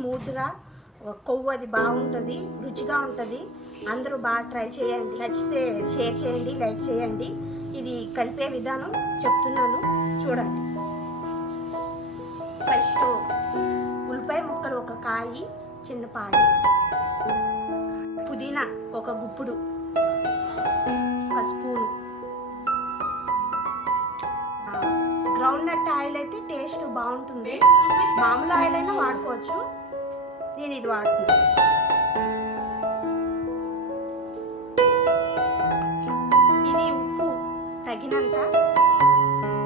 స్మూత్గా, కొవ్వు అది బాగుంటుంది, రుచిగా ఉంటుంది. అందరూ బాగా ట్రై చేయండి. నచ్చితే షేర్ చేయండి, లైక్ చేయండి. ఇది కలిపే విధానం చెప్తున్నాను చూడండి. ఫస్ట్ ఉల్లిపాయ ముక్కలు ఒక కాయి, చిన్న పాయి, పుదీనా ఒక గుప్పుడు, ఒక స్పూను, గ్రౌండ్ నట్ ఆయిల్ అయితే టేస్ట్ బాగుంటుంది. మామూలు ఆయిల్ అయినా వాడుకోవచ్చు, నేను ఇది వాడుతున్నాను. ఇది ఉప్పు తగినంత,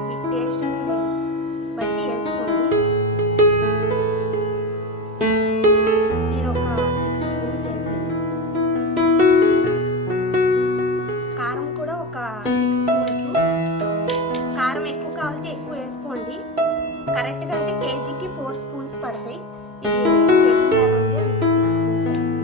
మీ టేస్ట్ బట్టి వేసుకోండి. నేను ఒక 6 స్పూన్స్ వేసాను. కారం కూడా ఒక 6 స్పూన్స్. కారం ఎక్కువ కావాలంటే ఎక్కువ వేసుకోండి. కరెక్ట్గా అంటే కేజీకి 4 స్పూన్స్ పడతాయి. ఇది కేజీ కావాలంటే 6 స్పూన్స్ వేస్తాను.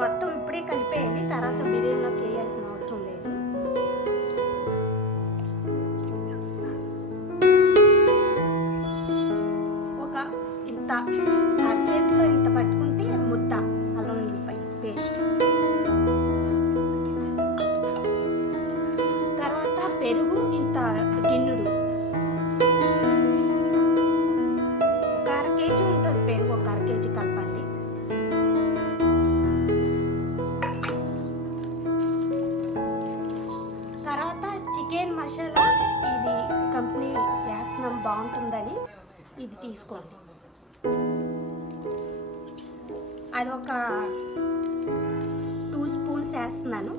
మొత్తం ఇప్పుడే కలిపేయండి, తర్వాత బిర్యానీలోకి వేయాల్సిన అవసరం లేదు. ఒక ఇంత అరచేతిలో ఇంత పట్టుకుంటే ముద్ద అల్లం వెల్లిపాయ పేస్ట్. తర్వాత పెరుగు ఇంత గిన్నెడు, ఒక 1/2 కేజీ ఉంటుంది పెరుగు, ఒక 1/2 కేజీ కలపండి. చికెన్ మసాలా ఇది కంపెనీ వేస్తున్నాం బాగుంటుందని ఇది తీసుకోండి. అది ఒక 2 స్పూన్స్ వేస్తున్నాను.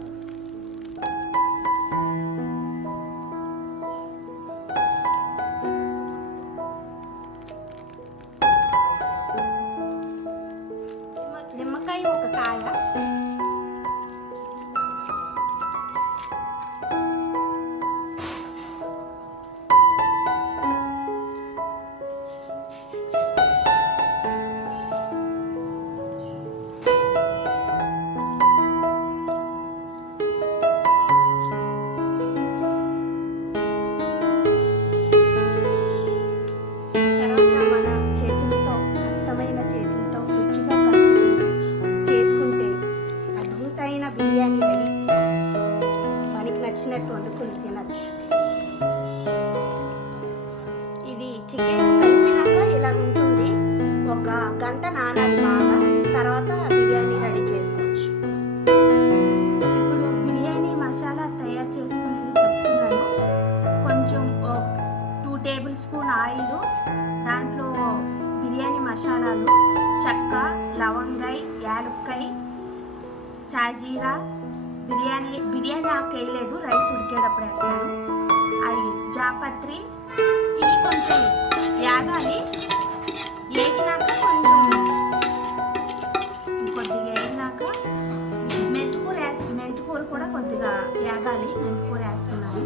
నిమ్మకాయ ఒక కాయ, నచ్చినట్టు వండుకొని తినచ్చు. ఇది చికెన్ కలిపినాక ఇలా ఉంటుంది. ఒక గంట నానాలి బాగా, తర్వాత బిర్యానీ రెడీ చేసుకోవచ్చు. ఇప్పుడు బిర్యానీ మసాలా తయారు చేసుకునేది చెప్తున్నాను. కొంచెం 2 టేబుల్ స్పూన్ ఆయిల్, దాంట్లో బిర్యానీ మసాలాలు, చెక్క, లవంగాయ, యాలక్కాయ, షాజీరా, బిర్యానీ ఆకు వేయలేదు, రైస్ ఉడికేటప్పుడు వేస్తాను. అవి జాపత్రి, ఇవి కొంచెం యాగాలి. వేగినాక కొద్దిగా వేగినాక మెంతికూర కూడా కొద్దిగా యాగాలి. మెంతికూర వేస్తున్నాను.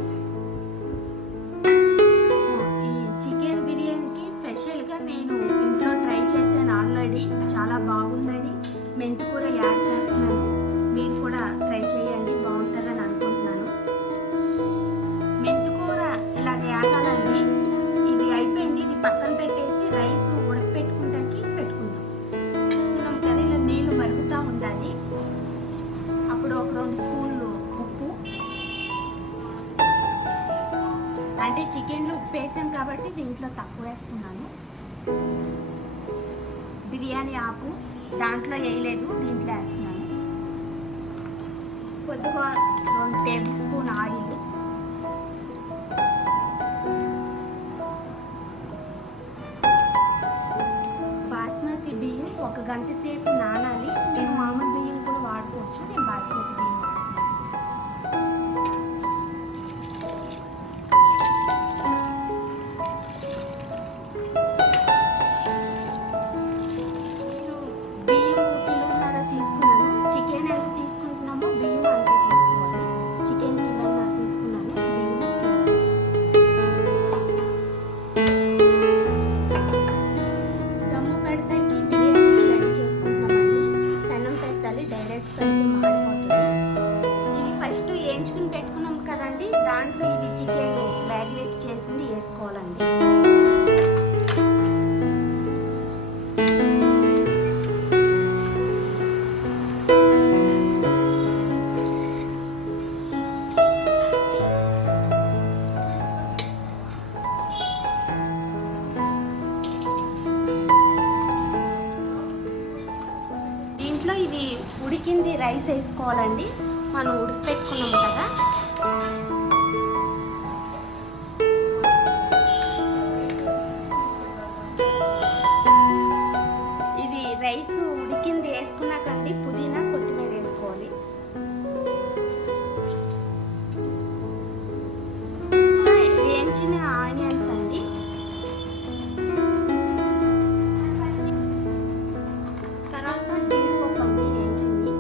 ఈ చికెన్ బిర్యానీకి స్పెషల్గా నేను ఇంట్లో ట్రై చేశాను ఆల్రెడీ, చాలా బాగుందని మెంతికూర యాడ్ చేస్తున్నాను. మీరు కూడా ట్రై చేయండి, బాగుంటుందని అనుకుంటున్నాను. మెంతికూర ఇలాగ యాగాలండి. ఇది అయిపోయింది, ఇది పక్కన పెట్టేసి రైస్ ఉడకపెట్టుకుంటానికి పెట్టుకుందాం. మనం కదా ఇలా నీళ్ళు మరుగుతూ ఉండాలి. అప్పుడు ఒక 2 స్పూన్లు ఉప్పు, అంటే చికెన్లో ఉప్పు వేసాం కాబట్టి దీంట్లో తక్కువ వేస్తున్నాను. బిర్యానీ ఆకు దాంట్లో వేయలేదు, దీంట్లో వేస్తున్నాను. కొద్దిగా 2 టేబుల్ స్పూన్ ఆయిల్, బాస్మతి బియ్యం 1 గంట సేపు నానాలి. మీరు మామూలు బియ్యం కూడా వాడుకోవచ్చు, నేను బాస్మతి బియ్యం ఉడికింది రైస్ వేసుకోవాలండి. మనం ఉడికిపెట్టుకున్నాం కదా. ఇది రైస్ ఉడికింది వేసుకున్నాకండి పుదీనా కొత్తిమీర వేసుకోవాలి. వేయించిన ఆనియన్స్ అండి. తర్వాత జీడిపప్పు అండి వేయించింది.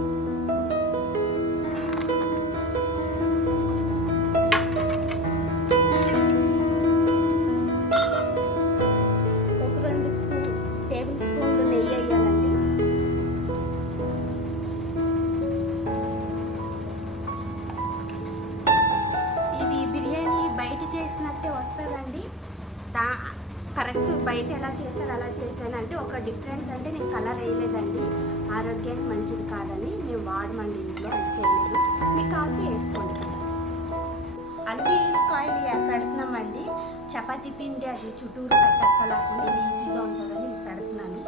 ఒక 2 టేబుల్ స్పూన్లు నెయ్యి వేయాలండి. ఇది బిర్యానీ బయట చేసినట్టే వస్తుందండి. కరెక్ట్ బయట ఎలా చేశాను అలా చేశానంటే ఒక డిఫరెన్స్ అంటే నేను కలర్ వేయలేదండి. ఆరోగ్యానికి మంచిది కాదని మేము వాడమండి ఇంట్లో, వేయలేదు. మీకు కాఫీ వేసుకోండి. అన్ని కాయలు పెడుతున్నామండి. చపాతీ పిండి అది చుట్టూరు పెట్టక్కలేకుండా ఇది ఈజీగా ఉంటుందని ఇది పెడుతున్నాను.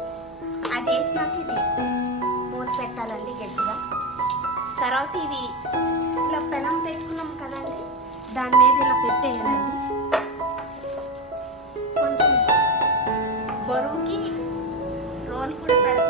అది వేసినాక ఇది మూత పెట్టాలండి గట్టిగా. తర్వాత ఇది ఇలా పెనం పెట్టుకున్నాం కదండి, దాని మీద ఇలా పెట్టేయాలండి. కొంచెం బరువుకి రోల్ కూడా పెడతాం.